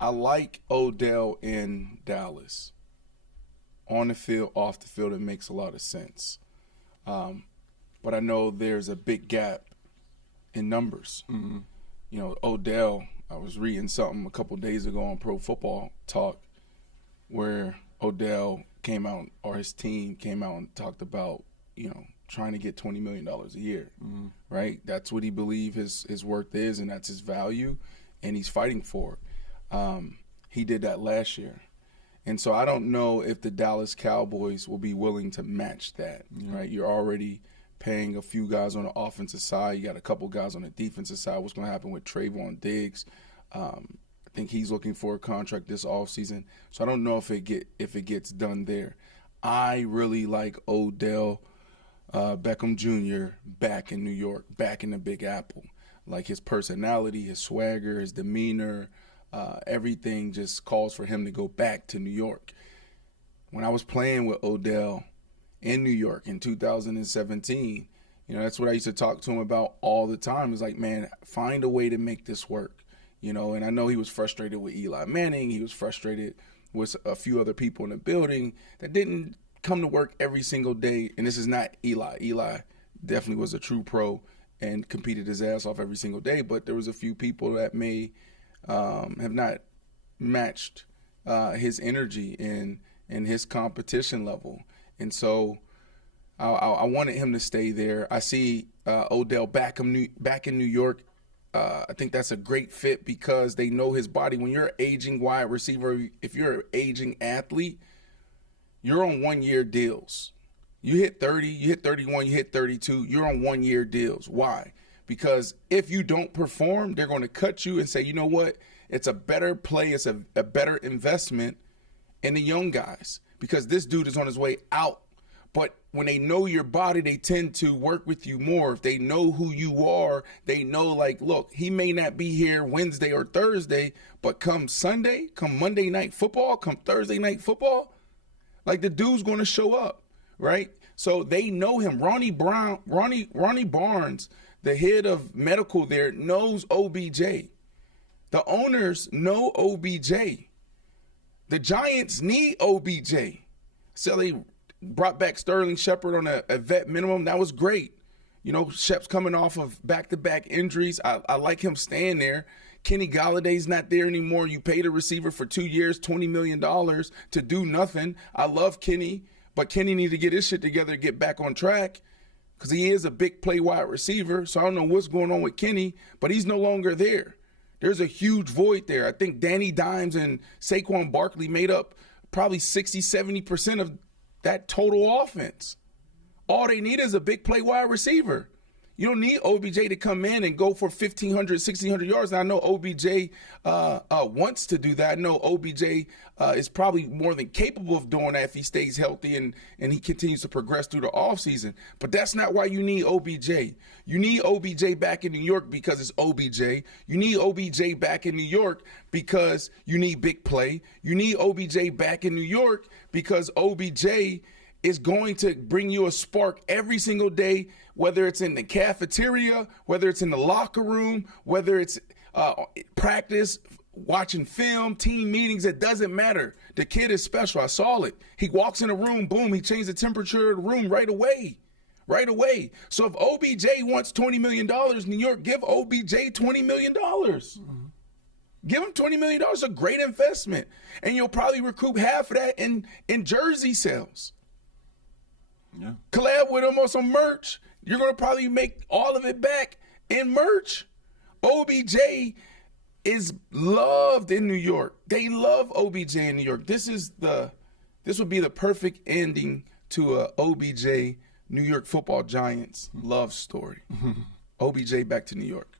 I like Odell in Dallas. On the field, off the field, it makes a lot of sense. But I know there's a big gap in numbers. Mm-hmm. You know, Odell, I was reading something a couple days ago on Pro Football Talk where Odell came out, or his team came out and talked about, you know, trying to get $20 million a year, right? That's what he believes his worth is, and that's his value, and he's fighting for it. He did that last year. And so I don't know if the Dallas Cowboys will be willing to match that, right? You're already paying a few guys on the offensive side. You got a couple guys on the defensive side. What's going to happen with Trayvon Diggs? I think he's looking for a contract this offseason. So I don't know if it gets done there. I really like Odell Beckham Jr. back in New York, back in the Big Apple. Like his personality, his swagger, his demeanor, everything just calls for him to go back to New York. When I was playing with Odell in New York in 2017, you know, that's what I used to talk to him about all the time. It's like, man, find a way to make this work, you know. And I know he was frustrated with Eli Manning. He was frustrated with a few other people in the building that didn't come to work every single day. And this is not Eli. Eli definitely was a true pro and competed his ass off every single day. But there was a few people that may have not matched his energy and his competition level. And so I wanted him to stay there. I see Odell back in New York. I think that's a great fit because they know his body. When you're an aging wide receiver, if you're an aging athlete, you're on 1-year deals. You hit 30, you hit 31, you hit 32, you're on 1-year deals. Why? Because if you don't perform, they're going to cut you and say, you know what? It's a better play. It's a better investment in the young guys because this dude is on his way out. But when they know your body, they tend to work with you more. If they know who you are, they know, like, look, he may not be here Wednesday or Thursday, but come Sunday, come Monday Night Football, come Thursday Night Football, like the dude's going to show up, right? So they know him. Ronnie Barnes, the head of medical there, knows OBJ. The owners know OBJ. The Giants need OBJ. So they brought back Sterling Shepard on a vet minimum. That was great. You know, Shep's coming off of back-to-back injuries. I like him staying there. Kenny Galladay's not there anymore. You paid a receiver for 2 years, $20 million to do nothing. I love Kenny, but Kenny needs to get his shit together to get back on track because he is a big play wide receiver. So I don't know what's going on with Kenny, but he's no longer there. There's a huge void there. I think Danny Dimes and Saquon Barkley made up probably 60, 70% of that total offense. All they need is a big play wide receiver. You don't need OBJ to come in and go for 1,500, 1,600 yards. And I know OBJ wants to do that. I know OBJ is probably more than capable of doing that if he stays healthy and he continues to progress through the offseason. But that's not why you need OBJ. You need OBJ back in New York because it's OBJ. You need OBJ back in New York because you need big play. You need OBJ back in New York because OBJ is going to bring you a spark every single day, whether it's in the cafeteria, whether it's in the locker room, whether it's practice, watching film, team meetings. It doesn't matter. The kid is special. I saw it. He walks in a room, boom, he changed the temperature of the room right away. Right away. So if OBJ wants $20 million in New York, give OBJ $20 million. Give him $20 million. It's a great investment. And you'll probably recoup half of that in jersey sales. Yeah. Collab with him on some merch. You're going to probably make all of it back in merch. OBJ is loved in New York. They love OBJ in New This would be the perfect ending to a OBJ New York Football Giants love story. OBJ back to New York.